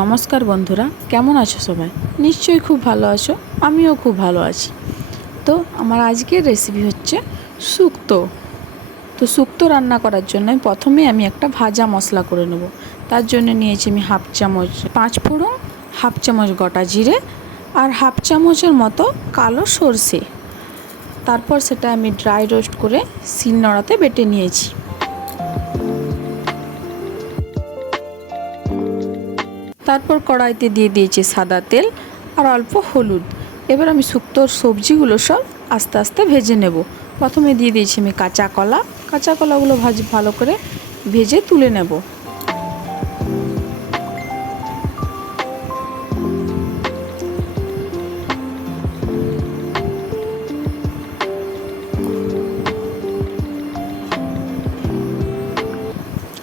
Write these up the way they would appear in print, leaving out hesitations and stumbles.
নমস্কার বন্ধুরা, কেমন আছো সবাই? নিশ্চয়ই খুব ভালো আছো, আমিও খুব ভালো আছি। তো আমার আজকের রেসিপি হচ্ছে শুক্তো। তো শুক্তো রান্না করার জন্য প্রথমে আমি একটা ভাজা মশলা করে নেব। তার জন্য নিয়েছি আমি হাফ চামচ পাঁচফোড়ন, হাফ চামচ গোটা জিরে আর হাফ চামচের মতো কালো সর্ষে। তারপর সেটা আমি ড্রাই রোস্ট করে শিলনোড়াতে বেটে নিয়েছি। তারপর কড়াইতে দিয়ে দিয়েছি সাদা তেল আর অল্প হলুদ। এবার আমি শুক্তোর সবজিগুলো সব আস্তে আস্তে ভেজে নেব। প্রথমে দিয়ে দিয়েছি আমি কাঁচা কলাগুলো ভালো করে ভেজে তুলে নেব।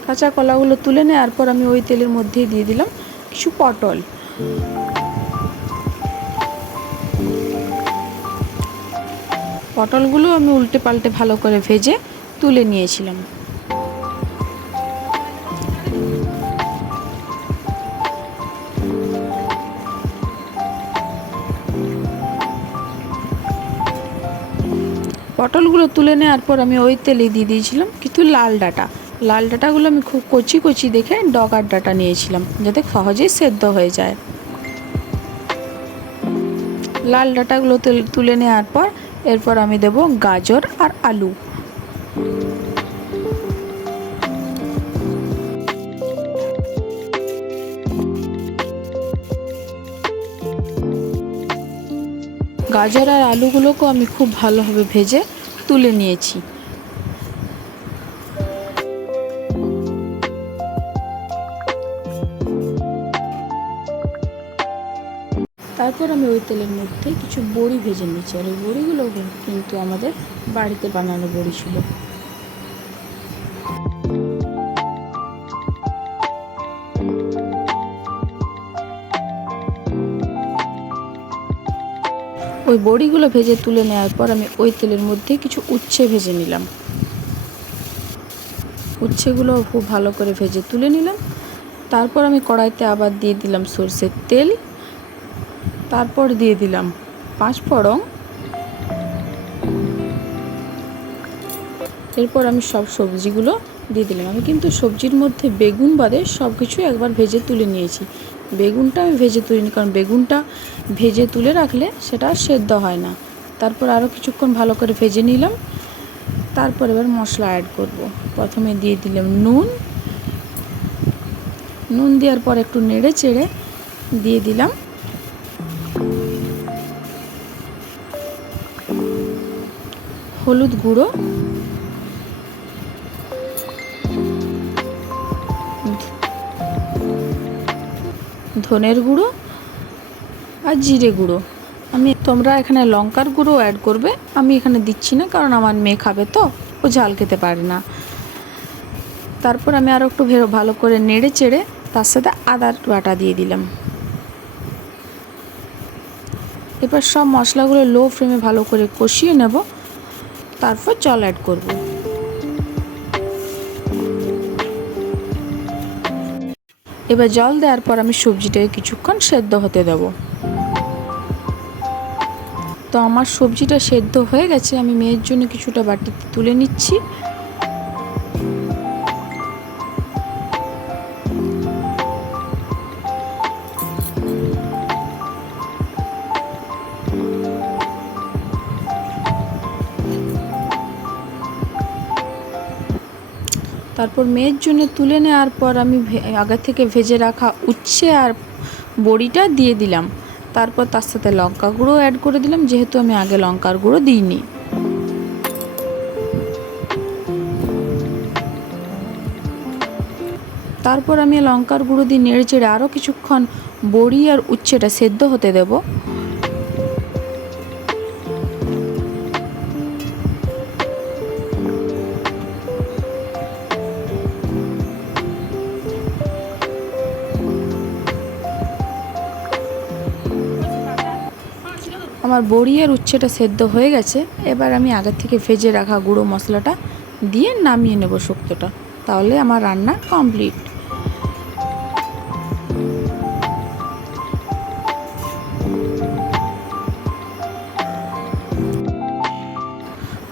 কাঁচা কলাগুলো তুলে নেওয়ার পর আমি ওই তেলের মধ্যেই দিয়ে দিলাম কিছু পটল। পটলগুলো আমি উল্টে পাল্টে ভালো করে ভেজে তুলে নিয়েছিলাম। পটলগুলো তুলে নেওয়ার পর আমি ওই তেলে দিয়ে দিয়েছিলাম কিছু লাল ডাঁটাগুলো আমি খুব কচি কচি দেখে ডগার ডাঁটা নিয়েছিলাম, যাতে সহজেই সেদ্ধ হয়ে যায়। লাল ডাঁটাগুলো তুলে নেওয়ার পর এরপর আমি দেব গাজর আর আলু। গাজর আর আলুগুলোকেও আমি খুব ভালোভাবে ভেজে তুলে নিয়েছি। তারপর আমি ওই তেলের মধ্যে কিছু বড়ি ভেজে নিয়েছি, আর ওই বড়িগুলো কিন্তু আমাদের বাড়িতে বানানো বড়ি ছিল। ওই বড়িগুলো ভেজে তুলে নেওয়ার পর আমি ওই তেলের মধ্যে কিছু উচ্ছে ভেজে নিলাম। উচ্ছেগুলো খুব ভালো করে ভেজে তুলে নিলাম। তারপর আমি কড়াইতে আবার দিয়ে দিলাম সরষের তেল, তারপর দিয়ে দিলাম পাঁচফোড়ন। এরপর আমি সব সবজিগুলো দিয়ে দিলাম। আমি কিন্তু সবজির মধ্যে বেগুন বাদে সব কিছু একবার ভেজে তুলে নিয়েছি। বেগুনটা আমি ভেজে তুলিনি, কারণ বেগুনটা ভেজে তুলে রাখলে সেটা সেদ্ধ হয় না। তারপর আরও কিছুক্ষণ ভালো করে ভেজে নিলাম। তারপর এবার মশলা অ্যাড করব। প্রথমে দিয়ে দিলাম নুন দেওয়ার পর একটু নেড়ে চেড়ে দিয়ে দিলাম হলুদ গুঁড়ো, ধনের গুঁড়ো আর জিরে গুঁড়ো। তোমরা এখানে লঙ্কার গুঁড়ো অ্যাড করবে, আমি এখানে দিচ্ছি না, কারণ আমার মেয়ে খাবে তো, ও ঝাল খেতে পারে না। তারপর আমি আরও একটু ভালো করে নেড়ে চেড়ে তার সাথে আদার বাটা দিয়ে দিলাম। এবার সব মশলাগুলো লো ফ্লেমে ভালো করে কষিয়ে নেব, তারপর জল অ্যাড করব। এবার জল দেওয়ার পর আমি সবজিটাকে কিছুক্ষণ সেদ্ধ হতে দেব। তো আমার সবজিটা সেদ্ধ হয়ে গেছে, আমি মেয়ের জন্য কিছুটা বাটিতে তুলে নিচ্ছি। তারপর মেয়ের জন্য তুলে নেওয়ার পর আমি আগে থেকে ভেজে রাখা উচ্ছে আর বড়িটা দিয়ে দিলাম। তারপর তার সাথে লঙ্কা গুঁড়ো অ্যাড করে দিলাম, যেহেতু আমি আগে লঙ্কার গুঁড়ো দিইনি। তারপর আমি লঙ্কার গুঁড়ো দিয়ে নেড়ে চেড়ে আরও কিছুক্ষণ বড়ি আর উচ্ছেটা সেদ্ধ হতে দেব। আমার বড়ি আর উচ্ছেটা সেদ্ধ হয়ে গেছে। এবার আমি আগে থেকে ভেজে রাখা গুঁড়ো মশলাটা দিয়ে নামিয়ে নেব শুক্তোটা, তাহলে আমার রান্না কমপ্লিট।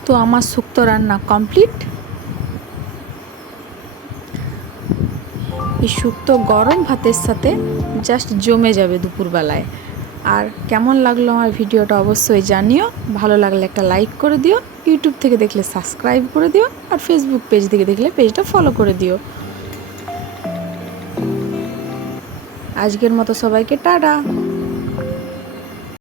তো আমার শুক্তো রান্না কমপ্লিট। এই শুক্তো গরম ভাতের সাথে জাস্ট জমে যাবে দুপুরবেলায়। আর কেমন লাগলো আমার ভিডিওটা অবশ্যই জানিও। ভালো লাগলে একটা লাইক করে দিও, ইউটিউব থেকে দেখলে সাবস্ক্রাইব করে দিও, আর ফেসবুক পেজ থেকে দেখলে পেজটা ফলো করে দিও। আজকের মতো সবাইকে টাটা।